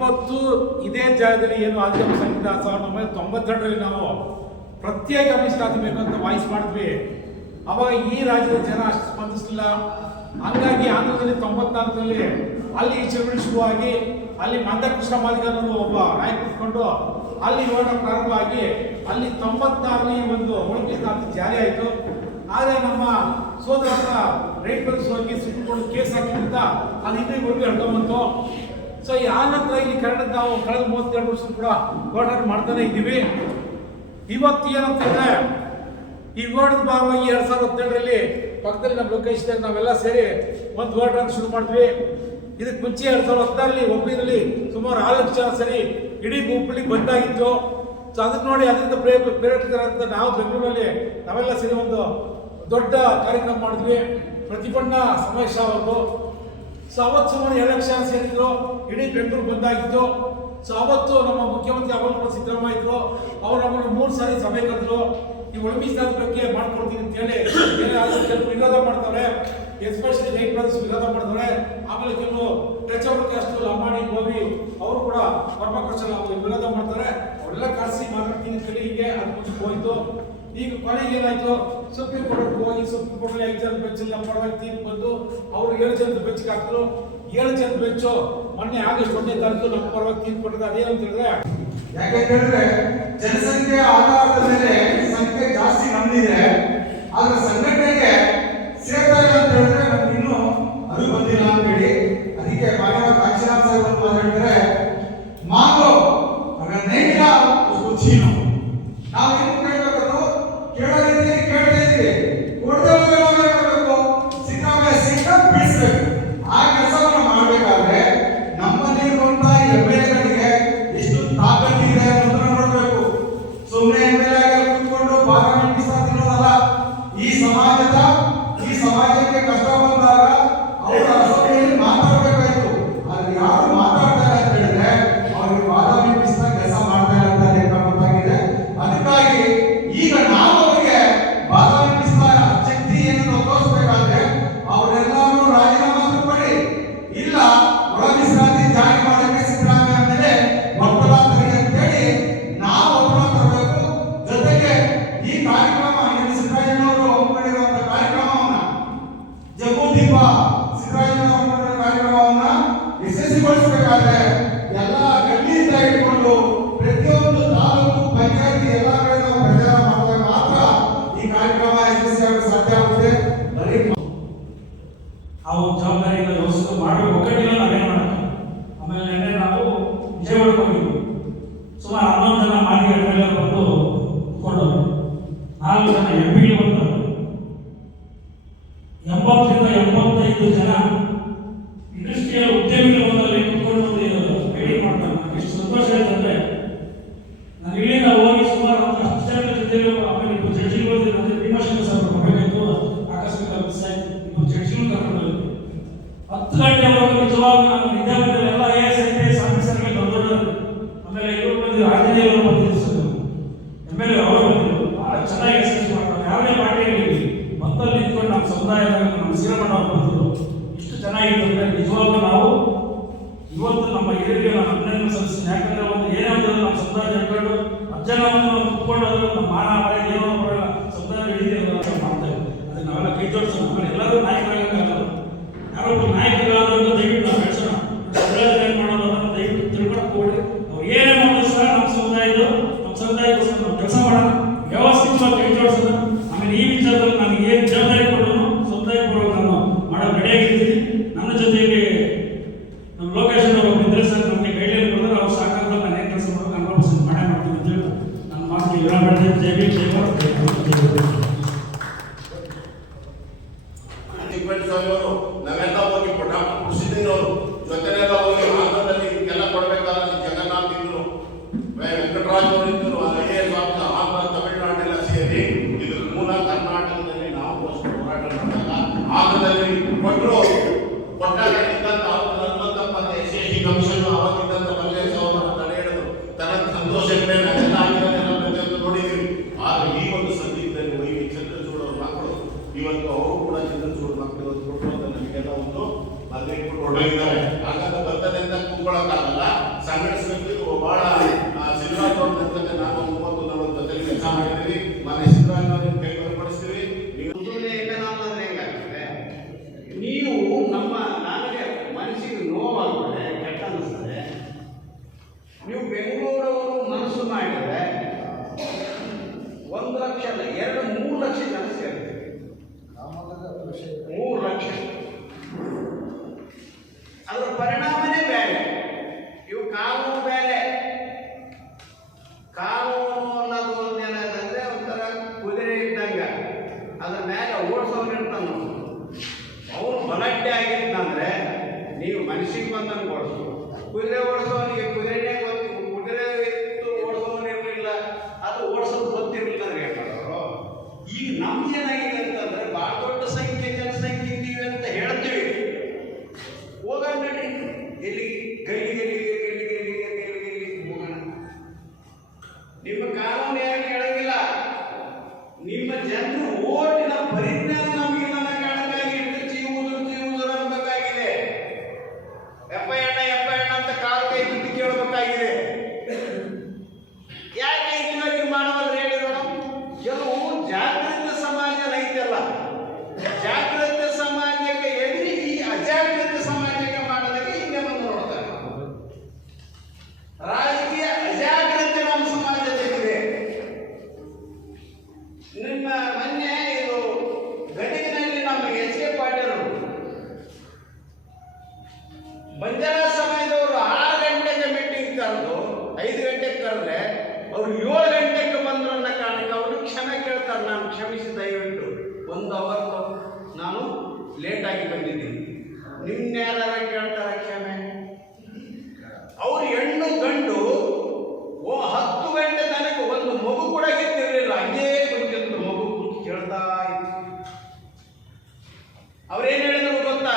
ಇವತ್ತು ಇದೇ ಜಾಗದಲ್ಲಿ ಏನು ಆದಿಮ ಸಂಗೀತ 1992ರಲ್ಲಿ ನಾವು ಪ್ರತ್ಯೇಕ ಮೀಸಲಾತಿ ಬೇಕು ಅಂತ ವಾಯ್ಸ್ ಮಾಡಿದ್ವಿ. ಅವಾಗ ಈ ರಾಜ್ಯದ ಜನ ಅಷ್ಟು ಸ್ಪಂದಿಸಲಿಲ್ಲ. ಹಂಗಾಗಿ ಆಂಧ್ರದಲ್ಲಿ 94ರಲ್ಲಿ ಅಲ್ಲಿ ಚಳವಳಿ ಶುರುವಾಗಿ ಅಲ್ಲಿ ಮಂದಕೃಷ್ಣ ಮಾದಿಗನವರು ಒಬ್ಬ ನಾಯಕ ಇಟ್ಕೊಂಡು ಅಲ್ಲಿ ಹೋರಾಟ ಪ್ರಾರಂಭ ಆಗಿ ಅಲ್ಲಿ 96ರಲ್ಲಿ ಒಂದು ಒಳ ಮೀಸಲಾತಿ ಜಾರಿ ಆಯಿತು. ಆದರೆ ನಮ್ಮ ಸೋದರ ರೈಟ್ ಹೋಗಿ ಸುಪ್ರೀಂ ಕೋರ್ಟ್ ಕೇಸ್ ಹಾಕಿದ್ರಿಂದ ಅಲ್ಲಿ ಇನ್ನೂವರೆಗೂ ಹೇಳ್ಕೊಂಬಂತು. ಸೊ ಈ ಆ ನಂತರ ಇಲ್ಲಿ ಕನ್ನಡದ ನಾವು ಕಳೆದ 32 ವರ್ಷ ಕೂಡ ಹೋರಾಟ ಮಾಡ್ತಾನೆ ಇದ್ದೀವಿ. ಇವತ್ತು ಏನಂತಂದ್ರೆ ಈ ಹೋರಾಟದ ಭಾಗವಾಗಿ 2017ರಲ್ಲಿ ಪಕ್ಕದಲ್ಲಿ ನಮ್ಮ ಲೋಕೇಶ್ ನಾವೆಲ್ಲ ಸೇರಿ ಒಂದು ಹೋರಾಟ ಶುರು ಮಾಡಿದ್ವಿ. ಇದಕ್ಕೆ ಮುಂಚೆ 2016ರಲ್ಲಿ ಹುಬ್ಬಳ್ಳಿಯಲ್ಲಿ ಸುಮಾರು 6 ಲಕ್ಷ ಜನ ಸರಿ ಇಡೀ ಹುಬ್ಬಳ್ಳಿ ಬಂದಾಗಿತ್ತು. ಸೊ ಅದನ್ನ ನೋಡಿ ಅದರಿಂದ ಪ್ರೇರೇಪಿತರಾದಂಥ ನಾವು ಬೆಂಗಳೂರಲ್ಲಿ ನಾವೆಲ್ಲ ಸೇರಿ ಒಂದು ದೊಡ್ಡ ಕಾರ್ಯಕ್ರಮ ಮಾಡಿದ್ವಿ, ಪ್ರತಿಭಟನಾ ಸಮಾವೇಶ ಅವ್ರದ್ದು. ಸೊ ಅವತ್ತು ಸುಮಾರು 2 ಲಕ್ಷ ಜನ ಸೇರಿದ್ರು, ಇಡೀ ಬೆಂಗಳೂರು ಬಂದಾಗಿತ್ತು. ಸೊ ಅವತ್ತು ನಮ್ಮ ಮುಖ್ಯಮಂತ್ರಿ ಅವಾಗ ಸಿದ್ದರಾಮಯ್ಯ ಇದ್ರು, ಅವ್ರು ನಮ್ಮನ್ನು 3 ಸಾರಿ ಸಭೆ ಕರೆದ್ರು. ಈ ಒಳ ಮೀಸಲಾತಿ ಬಗ್ಗೆ ಮಾಡ್ಕೊಡ್ತೀನಿ ಅಂತ ಹೇಳಿ ಕೆಲವು ವಿರೋಧ ಮಾಡ್ತಾರೆ, ಎಸ್ಪೆಷಲಿ ರೈಟ್ ಬ್ರದರ್ಸ್ ವಿರೋಧ ಮಾಡ್ತಾರೆ. ಆಮೇಲೆ ಕೆಲವು ಟಚ್ ಕಾಸ್ಟ್ ಲಂಬಾಣಿ ಗೋವಿ ಅವರು ಕೂಡ ಪರಮಕೃಷ್ಣ ವಿರೋಧ ಮಾಡ್ತಾರೆ. ಅವರೆಲ್ಲ ಕರೆಸಿ ಮಾತಾಡ್ತೀನಿ ಅಂತ ಹೇಳಿ ಹೀಗೆ ಅದು ಮುಂಚೆ ಹೋಯ್ತು. ಈಗ ಕೊನೆಗೆ ಏನಾಯ್ತು, ಸುಪ್ರೀಂ ಕೋರ್ಟ್ ಹೋಗಿ ಸುಪ್ರೀಂ ಕೋರ್ಟ್ 5 ಜನ ಬೆಂಚ್ ನಮ್ಮ ಪರವಾಗಿ ತೀರ್ಪು ಬಂದು ಅವರು 7 ಜನದ ಬೆಂಚ್ಗೆ ಹಾಕಿದ್ರು. 7 ಜನದ ಬೆಂಚು ಮೊನ್ನೆ ಆಗಸ್ಟ್ 1ನೇ ತಾರೀಕು ನಮ್ಮ ಪರವಾಗಿ ತೀರ್ಪು ಕೊಟ್ಟಿದೆ. ಅದೇನಂತ ಹೇಳಿದ್ರೆ, ಯಾಕೆಂದ್ರೆ ಜನಸಂಖ್ಯೆ ಆಧಾರದ ಮೇಲೆ ಸಂಖ್ಯೆ ಜಾಸ್ತಿ ನಮ್ದಿದೆ, ಆದ್ರೆ ಸಂಘಟನೆಗೆ ಸೇರ್ತಾ ಇಲ್ಲ ಅಂತ ಹೇಳಿದ್ರೆ ನಮ್ಗೆ ಇನ್ನೂ ಅದು ಬಂದಿಲ್ಲ ಅಂತ ಹೇಳಿ ಅದಕ್ಕೆ ಮಾನ್ಯ ಕಾಶಿನಾಥ್ ಸಾಹೇಬ್ ಅಂತ ಮಾತಾಡ್ತಾರೆ, ಮಾಂಗೋ ಅगर नहीं मिला उसको छीनो. ನಾವು ಏನು ಕೇಳಬೇಕು, ಕೇಳೋ ರೀತಿ ಕೇಳ್ತಾ ಇದ್ದೀವಿ, ಕೊಡದೆ ಹೋಗಬೇಕು. ಸಿದ್ದರಾಮಯ್ಯ ಸಿಕ್ಕ ಬಿಡಿಸ್ಬೇಕು. ಆ ಕೆಲಸವನ್ನು ಮಾಡಬೇಕಾದ್ರೆ ನಮ್ಮಲ್ಲಿರುವಂತ ಎಮ್ಎಲ್ಎಗಳಿಗೆ ಎಷ್ಟು ತಾಕತ್ತಿದೆ ಅನ್ನೋದನ್ನ ನೋಡಬೇಕು. ಸುಮ್ಮನೆ ಎಮ್ಎಲ್ಎ ಕೂತ್ಕೊಂಡು ಪಾರ್ಲಿಮೆಂಟ್ ಮೀಸಲಾತಿ ತಿನ್ನೋದಲ್ಲ. ಈ ಸಮಾಜಕ್ಕೆ ಕಷ್ಟ ಬಂದಾಗ ಅವರು ಅಸೆಂಬ್ಲಿಯಲ್ಲಿ ಮಾತಾಡಬೇಕಾಯ್ತು. ಆದ್ರೆ ಯಾರು ಮಾತಾಡ್ತಾರೆ ಅಂತ ಹೇಳಿದ್ರೆ ಅವ್ರಿಗೆ ಪಾರ್ಲಿಮೆಂಟ್ ಮೀಸಲಾತಿ ಕೆಲಸ ಮಾಡ್ತಾ ಇಲ್ಲ ಅಂತ ಲೆಕ್ಕ ಗೊತ್ತಾಗಿದೆ. ಅದಕ್ಕಾಗಿ ಈಗ ನಾವು ಅವರಿಗೆ ಪಾರ್ಲಿಮೆಂಟ್ ಮೀಸಲಾತಿ ಶಕ್ತಿ ಏನನ್ನು ತೋರಿಸಬೇಕಾದ್ರೆ ಅವರೆಲ್ಲರೂ ರಾಜೀನಾಮೆ ಮಾಡಿ ಇಲ್ಲ ಒಳ ಮೀಸಲಾತಿ ಜಾರಿ ಮಾಡಕ್ಕೆ ಸಿದ್ದರಾಮಯ್ಯ ಮೇಲೆ ಒತ್ತಡ ತರಿ ಅಂತೇಳಿ ನಾವು ಒತ್ತಡ ತರಬೇಕು. ಜೊತೆಗೆ ಈ ಕಾರ್ಯಕ್ರಮ ಸಿದ್ದರಾಮಯ್ಯನವರು ಹಮ್ಮಿಕೊಂಡಿರುವಂತಹ ಕಾರ್ಯಕ್ರಮವನ್ನ ಜಂಬೂದೀಪ ಸಿದ್ದರಾಮಯ್ಯ ಹಮ್ಮಿಕೊಂಡಿರುವ ಕಾರ್ಯಕ್ರಮವನ್ನ ಯಶಸ್ವಿಗೊಳಿಸಬೇಕಾದ್ರೆ ಎಲ್ಲ ಗಲ್ಲಿಯಿಂದ ಹಿಡ್ಕೊಂಡು ಪ್ರತಿಯೊಂದು ತಾಲೂಕು ಪಂಚಾಯತಿ ಎಲ್ಲ ಕಡೆ ನಾವು ಪ್ರಚಾರ ಮಾಡಿದಾಗ ಮಾತ್ರ ಈ ಕಾರ್ಯಕ್ರಮ ಯಶಸ್ವಿಯಾಗಲು ಸಾಧ್ಯ ಆಗುತ್ತೆ. ನಾವು ಜವಾಬ್ದಾರಿಯಿಂದ ವ್ಯವಸ್ಥೆ ಮಾಡಬೇಕು. ಒಗ್ಗಟ್ಟಿಲ್ಲ ನಾವೇನು ಮಾಡೋಣ. ಆಮೇಲೆ ನಿನ್ನೆ ನಾವು ವಿಜಯವಾಡಕ್ಕೆ ಹೋಗಿದ್ವಿ. ಸುಮಾರು 11 ಜನ ಮಾದಿಗ ಎಮ್ಎಲ್ಎ ಬಂದು ಕೂತ್ಕೊಂಡವರು, 4 ಜನ ಎಂಪಿಗಳು ಬಂದರು, 80ರಿಂದ 85 ಜನ ಇಂಡಸ್ಟ್ರಿಯಲ್ ಉದ್ಯಮಿಗಳು ಬಂದಲ್ಲಿ ಕೂತ್ಕೊಂಡು ಮೀಟಿಂಗ್ ಮಾಡ್ತಾರೆ. ಎಷ್ಟು ಸಂತೋಷ ಆಯ್ತು ಅಂದ್ರೆ, ನಾನು ಇಲ್ಲಿಂದ ಹೋಗಿ ಸುಮಾರು 10 ಜನರ ಜೊತೆ ಆಮೇಲೆ ಜಡ್ಜಿಗಳು ಭೀಮಶಂಕರ್ ಸರ್ ಬರಬೇಕಾಯ್ತು, ಆಕಸ್ಮಿಕ ಮಿಸ್ ಆಯ್ತು. ಜಡ್ಜಿಗಳು ಕರ್ಕೊಂಡು 10 ಗಂಟೆವರೆಗೂ ನಿಜವಾಗ್ಲೂ ನಾನು ನಿದ್ದೆ ಬಂದಿಲ್ಲ. ಎಲ್ಲ IAS ಆಫೀಸರ್ಗಳು ದೊಡ್ಡವರು, ಆಮೇಲೆ ಇವರು ಬಂದಿದ್ರು, ರಾಜಕೀಯವರು ಬಂದಿದ್ರು, ಎಮ್ಎಲ್ಎ ಅವರು ಬಂದಿದ್ರು. ಬಹಳ ಚೆನ್ನಾಗಿ ಎಕ್ಸರ್ಸೈಸ್ ಮಾಡ್ತಾರೆ. ಯಾವುದೇ ಪಾರ್ಟಿಯಲ್ಲಿ ಮತ್ತಲ್ಲಿ ನಿಂತ್ಕೊಂಡು ನಮ್ಮ ಸಮುದಾಯದಾಗ ನಮ್ಮ ಸೀರಮಣ್ಣವ್ರು ಬಂದಿದ್ರು. ಇಷ್ಟು ಚೆನ್ನಾಗಿತ್ತು ಅಂದರೆ ನಿಜವಾಗ್ಲೂ ನಾವು ಇವತ್ತು ನಮ್ಮ ಹಿರಿಯರಿಗೆ ನಾನು ಅಭಿನಂದನೆ ಸಲ್ಲಿಸ್ತೀನಿ. ಯಾಕಂದ್ರೆ ಒಂದು ಏನೇ ಒಂದು ನಮ್ಮ ಸಮುದಾಯ ಹೇಳ್ಕೊಂಡು 10 ಜನವನ್ನು ಕುತ್ಕೊಂಡು ನಮ್ಮ ಮಾನ ಏನೋ ಬರಲ್ಲ, ಸಮುದಾಯ ಹಿಡಿದಿಲ್ಲ ಮಾಡ್ತೇವೆ. ಅದಕ್ಕೆ ನಾವೆಲ್ಲ ಕೈ ಜೋಡಿಸೋಣ. ಆಮೇಲೆ ಎಲ್ಲರೂ ನಾಯಕರಾಗಲ್ಲ, ಯಾರೋ ಒಬ್ಬರು ನಾಯಕರಾದ್ರೂ ದಯವಿಟ್ಟು ನಾವು ಬೆಳೆಸೋಣ. ಏನು ಮಾಡೋದು ಅದನ್ನು ದಯವಿಟ್ಟು ತಿಳ್ಕೊಂಡು ಹೋಗಿ ನಾವು ಏನೇ ಮಾಡೋದು ಸಹ ನಮ್ಮ ಸಮುದಾಯಕ್ಕೋಸ್ಕರ ನಾವು ಕೆಲಸ ಮಾಡೋಣ, ವ್ಯವಸ್ಥಿತವಾಗಿ ಕೈ ಜೋಡಿಸೋಣ. ಆಮೇಲೆ ಈ ವಿಚಾರದಲ್ಲಿ ನನಗೆ ಏನು ಜವಾಬ್ದಾರಿ ಕೊಡೋನು ಸಮುದಾಯ ಪೂರ್ವಕ ನಾನು ಮಾಡೋ ರೆಡಿಯಾಗಿರ್ತೀನಿ. ನನ್ನ ಜೊತೆಗೆ ನಮ್ಮ ಲೋಕೇಶ್ ಅವರು ಬಂದರೆ ಸರ್ ನಮಗೆ ಗೈಡ್ಲೈನ್ ಕೊಡಿದ್ರೆ ಅವ್ರು ಸಾಕಾದ್ರೆ ನಾನು ಏನು ಕೆಲಸ ಮಾಡೋದು 100% ಮಾಡೇ ಮಾಡ್ತೀನಿ ಅಂತ ಹೇಳಿ ನನ್ನ ಮಾತಿಗೆ ವಿರಾಮ ಮಾಡಿದೆ. ಜೈ ಭೀಮ್, ಜೈ ಭಾರತ್. ನಾವೆಲ್ಲ ಹೋಗಿ ಡಾಕ್ಟರ್ ಖುಷಿದಿನ್ ಅವರು ಜೊತೆನೆಲ್ಲ ಹೋಗಿ ಆಂಧ್ರದಲ್ಲಿ ಎಲ್ಲ ಕೊಡಬೇಕಾದ್ರೆ ಜಗನ್ನಾಥ್ ಇದ್ರು, ವೆಂಕಟರಾಜ್ ಅವರು ಇದ್ರು, IAS ಆಫೀಸರ್ ಆಂಧ್ರ ತಮಿಳುನಾಡೆಲ್ಲ ಸೇರಿ ಇದ್ರ ಮೂಲ ಕರ್ನಾಟಕದಲ್ಲಿ ನಾವು ಹೋರಾಟ ಮಾಡಿದಾಗ ಆಂಧ್ರದಲ್ಲಿ ಕೊಟ್ಟಾಗ ಇದ್ದಂತ SC ಕಮಿಷನ್ ಅವತ್ತಿದ್ದಂತ ಮಲ್ಲೇಶ್ ಅವರನ್ನು ತಡೆ ಹಿಡಿದು ತನ್ನ ಸಂತೋಷಗಳೇ ನಾವೆಲ್ಲ ಆಗಿರೋದೆಲ್ಲ ಪ್ರತಿಯೊಂದು ನೋಡಿದ್ವಿ. ಆದ್ರೆ ಈ ಒಂದು ಸಂದರ್ಭದಲ್ಲಿ ವೈವಿ ಚಂದ್ರಚೂಡ್ ಅವ್ರ ಮಕ್ಕಳು ಇವತ್ತು ಅವರು ಕೂಡ ಚಂದ್ರಚೂಡ್ ಮಕ್ಕಳು ಕೊಟ್ಟು ಅಂತ ನಮಗೆಲ್ಲ ಒಂದು ಅಲ್ಲಿ ಕೊಟ್ಟು ಹೊರಟಿದ್ದಾರೆ. ಹಾಗಾದ್ರೆ ಬರ್ತದೆ ಅಂತ ಕೂತ್ಕೊಳ್ಳೋಕ್ಕಾಗಲ್ಲ. ಸಂಘಟಿಸಬೇಕು. ಇದು ಬಹಳ ಸಿದ್ದರಾಮಯ್ಯ ಅವ್ರ ಜೊತೆ ನಾವು 30-40 ಜೊತೆ ಕೆಲಸ ಮಾಡಿದ್ದೀವಿ. ಮನೆ ಸಿದ್ದರಾಮಯ್ಯ ಅವ್ರನ್ನ ಕೈಗೊಳ್ಳಪಡಿಸ್ತೀವಿ. ನೀವು ನಮ್ಮ ನನಗೆ ಮನಸ್ಸಿಗೆ ನೋವಾಗ್ತದೆ, ಕೆಟ್ಟ ಅನಿಸ್ತದೆ. ನೀವು ಬೆಂಗಳೂರವರು ಮನಸ್ಸು ಮಾಡಿದರೆ 1 ಲಕ್ಷ ಅಲ್ಲ, 2-3 ಲಕ್ಷ ಜನ ಸೇರ್ತೀವಿ. 3 ಲಕ್ಷ. ಅದರ ಪರಿಣಾಮನೇ ಬೇರೆ. ಇವು ಕಾನೂನು ಬೇರೆ. ಕಾನೂನು ಅನ್ನೋದು ಒಂದೇನಂದ್ರೆ ಒಂಥರ ಕುದುರೆ ಇದ್ದಂಗ, ಅದ್ರ ಮೇಲೆ ಓಡಿಸೋರು ಇರ್ತಾನ. ಅವನು ಬಲಡ್ಡೆ ಆಗಿರ್ತಂದ್ರೆ ನೀವು ಮನಸ್ಸಿಗೆ ಬಂದಂಗೆ ಓಡಿಸು. ಕುದುರೆ ಓಡಿಸೋನಿಗೆ ಕುದುರೆನೇ ಗೊತ್ತು, ಕುದುರೆ ಇತ್ತು ಓಡಿಸೋನಿರಲಿಲ್ಲ, ಅದು ಓಡಿಸೋದು ಗೊತ್ತಿರಲಿಲ್ಲ ಅಂದ್ರೆ ಏನು ಮಾಡೋರು? ಈಗ ನಮ್ಗೆ ಏನಾಗಿದೆ ಅಂತಂದ್ರೆ ಭಾಳ ದೊಡ್ಡ ಸಂಖ್ಯೆ ಜನಸಂಖ್ಯೆ ಇದ್ದೀವಿ ಅಂತ ಹೇಳ್ತೀವಿ. ಹೋಗೋಣ ನಡಿ, ಎಲ್ಲಿ ಗಲ್ಲಿ ಹೋಗೋಣ. ನಿಮ್ಮ ಕಾನೂನು ಏನು ಕೇಳಂಗಿಲ್ಲ. ನಿಮ್ಮ ಜನರು ಓಟಿನ ಪರಿಜ್ಞಾನ ನಮಗಿಲ್ಲ ಕಾರಣಕ್ಕಾಗಿ ಚೀವುದರು ಅನ್ಬೇಕಾಗಿದೆ. ಎಪ್ಪ ಎಣ್ಣ ಅಂತ ಕಾಲು ಕೈ ಬಿದ್ದು ಕೇಳಬೇಕಾಗಿದೆ. ಯಾಕೆ ಇದನ್ನಾಗಿ ಮಾಡಬಾರ್ದು ಹೇಳಿ ನೋಡೋಣ. ಕೆಲವು ಜಾಗೃತ ಸಮಾಜ ಐತಲ್ಲ, ಜಾಗೃತ ಸಮಾಜಕ್ಕೆ ಎದುರಿ ಈ ಅಜಾಗೃತ ಸಮಾಜಕ್ಕೆ ಮಾಡೋದಕ್ಕೆ ಹಿಂಗೆ ಬಂದು ನೋಡ್ತಾರೆ. ರಾಜಕೀಯ ಅಜಾಗ್ರತೆ ನಮ್ಮ ಸಮಾಜದಲ್ಲಿದೆ. ನಿಮ್ಮ ಮೊನ್ನೆ ಇದು ಗದಗಿನಲ್ಲಿ ನಮ್ಮ ಎಚ್.ಕೆ. ಪಾಟೀಲ್ ಬಂಜಾರ ಸಮಯದವರು 6 ಗಂಟೆಗೆ ಮೀಟಿಂಗ್ ಕರೆದು 5 ಗಂಟೆಗೆ ಕರೆದ್ರೆ ಅವರು 7 ಗಂಟೆಗೆ ಬಂದ್ರು ಅನ್ನೋ ಕಾರಣಕ್ಕೆ ಅವರು ಕ್ಷಮೆ ಕೇಳ್ತಾರೆ. ನಾನು ಕ್ಷಮಿಸಿ ದಯವಿಟ್ಟು 1 ಅವರ್ ನಾನು ಲೇಟಾಗಿ ಬಂದಿದ್ದೀನಿ. ನಿಮ್ನ್ಯಾರ ಕೇಳ್ತಾರೆ ಕ್ಷಮೆ? ಅವ್ರು ಹೆಣ್ಣು ಗಂಡು 10 ಗಂಟೆ ತನಕ ಒಂದು ಮಗು ಕೂಡ ಗೆದ್ದಿರಲಿಲ್ಲ, ಹಂಗೇ ಕುಂತಿತ್ತು. ಮಗು ಕುಂತು ಕೇಳ್ತಾ ಇತ್ತು. ಅವ್ರೇನು ಹೇಳಿದ್ರು ಗೊತ್ತಾ?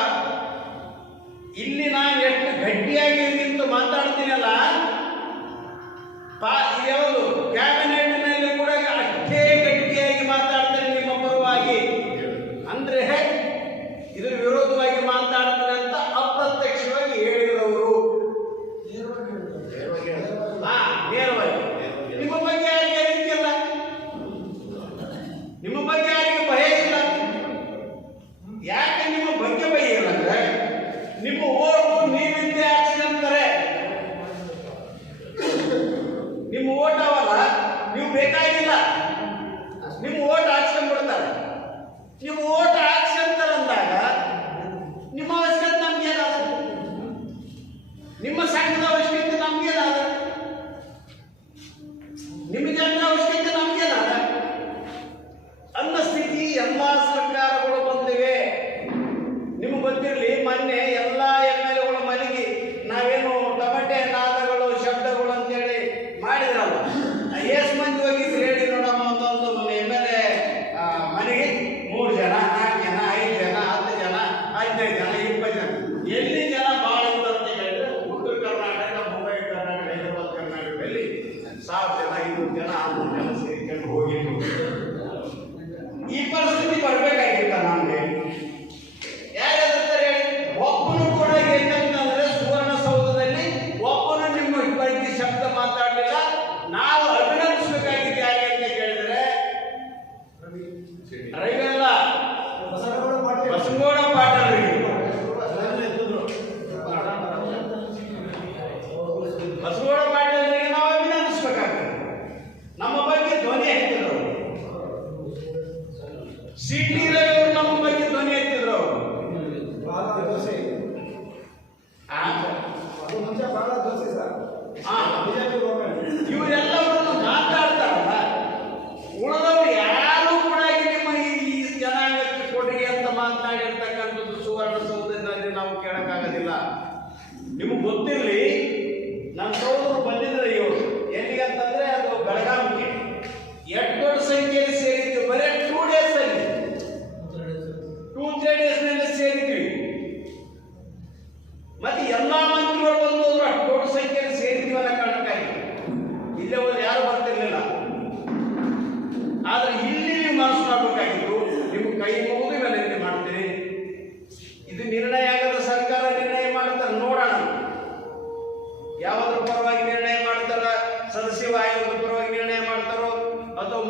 ಇಲ್ಲಿ ನಾನು ಎಷ್ಟು ಗಟ್ಟಿಯಾಗಿ ನಿಂತು ಮಾತಾಡ್ತೀನಲ್ಲ, ಯಾವುದು ಕ್ಯಾಬಿನೆಟ್ನಲ್ಲಿ ಕೂಡ ಅಷ್ಟೇ ಗಟ್ಟಿಯಾಗಿ ಮಾತಾಡ್ತಾರೆ ನಿಮ್ಮ ಪರವಾಗಿ. ಅಂದ್ರೆ ಇದ್ರ ವಿರೋಧವಾಗಿ ಮಾತಾಡ್ತಾರೆ ಅಂತ ಅಪ್ರತ್ಯಕ್ಷವಾಗಿ ಹೇಳಿದವರು. ನೇರವಾಗಿ ನಿಮ್ಮ ಬಗ್ಗೆ ಯಾರಿಗೆ ಅರಿತಿಲ್ಲ, ನಿಮ್ಮ ಬಗ್ಗೆ ಯಾರಿಗೆ ಭಯ ಇಲ್ಲ. ಯಾಕೆ ನಿಮ್ಮ ಬಗ್ಗೆ ಭಯ ಇಲ್ಲ ಅಂದ್ರೆ ನಿಮ್ಮ ಓಟು ನೀವಿದ್ದೇ ಹಾಕ್ಸಿದಂತಾರೆ. ನಿಮ್ಮ ಓಟ್ ಅವಲ್ಲ, ನೀವು ಬೇಕಾಗಿಲ್ಲ, ನಿಮ್ಮ ಓಟ್ ಹಾಕ್ಸ್ಕೊಂಡ್ಬಿಡ್ತಾರೆ. ನಿಮ್ಮ ಓಟ್ ಹಾಕ್ಸ್ಕೊಂತಾರೆ ಅಂದಾಗ ನಿಮ್ಮ ಅವಶ್ಯಕತೆ ನಮ್ಗೇನಾದ? ನಿಮ್ಮ ಸಂಘದ ಅವಶ್ಯಕತೆ ನಮ್ಗೇನಾದ? ನಿಮ್ಮ ಜನರ ಅವಶ್ಯಕತೆ ನಮ್ಗೇನಾದ ಅನ್ನೋ ಸ್ಥಿತಿ ಎಲ್ಲ ಸರ್ಕಾರಗಳು ಬಂದಿವೆ. ನಿಮ್ಗೆ ಗೊತ್ತಿರಲಿ, ಮೊನ್ನೆ ಎಲ್ಲ MLAಗಳ ಮನೆಗೆ ನಾವೇನು ಟಮಟೆ ನಾದಗಳು ಶಬ್ದಗಳು ಅಂತೇಳಿ ಮಾಡಿದ್ರಲ್ಲ, ಎಷ್ಟು ಮಂದಿ ಹೋಗಿದ್ರು ಹೇಳಿ ನೋಡಮ್ಮ ಅಂತಂದು MLA ಮನೆಗೆ 3 ಜನ, 4 ಜನ, 5 ಜನ, 10 ಜನ, 15 ಜನ, 20 ಜನ. ಎಲ್ಲಿ ಜನ ಭಾಳ ಅಂತ ಹೇಳಿದ್ರೆ ಉತ್ತರ ಕರ್ನಾಟಕ, ಮುಂಬೈ ಕರ್ನಾಟಕ, ಹೈದರಾಬಾದ್ ಕರ್ನಾಟಕದಲ್ಲಿ 1000 ಜನ, 500 ಜನ, 600 ಜನ ಸೇರಿಕೊಂಡು ಹೋಗಿದ್ರು. ಈ ಪರಿಸ್ಥಿತಿ ಬರ್ಬೇಕಾಗಿತ್ತ ನಮ್ಗೆ? ಯಾರ್ಯಾರು ಒಬ್ಬನು ಕೂಡ ಏನಂತಂದ್ರೆ ಸುವರ್ಣಸೌಧದಲ್ಲಿ ಒಬ್ಬನು ನಿಮ್ಮ ಬಗ್ಗೆ ಶಬ್ದ ಮಾತಾಡಲಿಲ್ಲ. ನಾವು ಅಭಿನಂದಿಸಬೇಕಾಗಿದೆ ಯಾಕೆ ಅಂತ ಕೇಳಿದ್ರೆ ರವಿ ಅಲ್ಲ, ಬಸನಗೌಡ ಪಾಟೀಲ್. ಬಸನಗೌಡ ಪಾಟೀಲ್ರಿಗೆ ನಾವು ಅಭಿನಂದಿಸಬೇಕಾಗ್ತದೆ. ನಮ್ಮ ಬಗ್ಗೆ ಧ್ವನಿ ಹಾಕಿದ್ರು.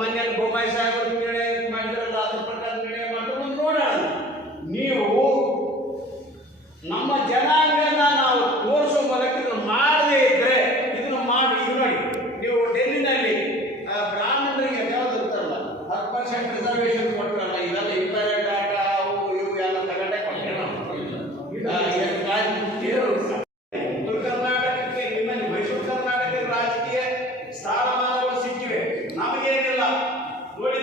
ಮನೆಯಲ್ಲಿ ಬೊಮ್ಮಾಯಿ ಸಾಹೇಬರು ನಿರ್ಣಯ ಮಾಡಿದ್ರಲ್ಲ ಅದ್ರ ಪ್ರಕಾರ ನಿರ್ಣಯ ಮಾಡಿದ್ರು ನೋಡೋಣ. ನೀವು ನಮ್ಮ ಜನಾಂಗನ ನಾವು ತೋರಿಸೋ ಮೂಲಕ ಇದನ್ನು ಮಾಡದೇ ಇದ್ರೆ ಇದನ್ನು ಮಾಡಿ. ಇದು ನೋಡಿ, ನೀವು ಡೆಲ್ಲಿನಲ್ಲಿ ಬ್ರಾಹ್ಮಣರಿಗೆ ಯಾವ್ದು ಇರ್ತಾರಲ್ಲ 10% ರಿಸರ್ವೇಶನ್ ಕೊಟ್ಟರಲ್ಲ, ಇದೆಲ್ಲ ಇಂಪೈರ್ ಡಾಟಾ ಅವು ಇವು ಎಲ್ಲ ತಗೊಂಡೆ ಉತ್ತರ ಕರ್ನಾಟಕಕ್ಕೆ ನಿಮ್ಮಲ್ಲಿ ಮೈಸೂರು ಕರ್ನಾಟಕ ರಾಜಕೀಯ ಸ್ಥಾನಮಾನಗಳು ಸಿಕ್ಕಿವೆ, ನಮಗೇನಿಲ್ಲ ನೋಡಿ.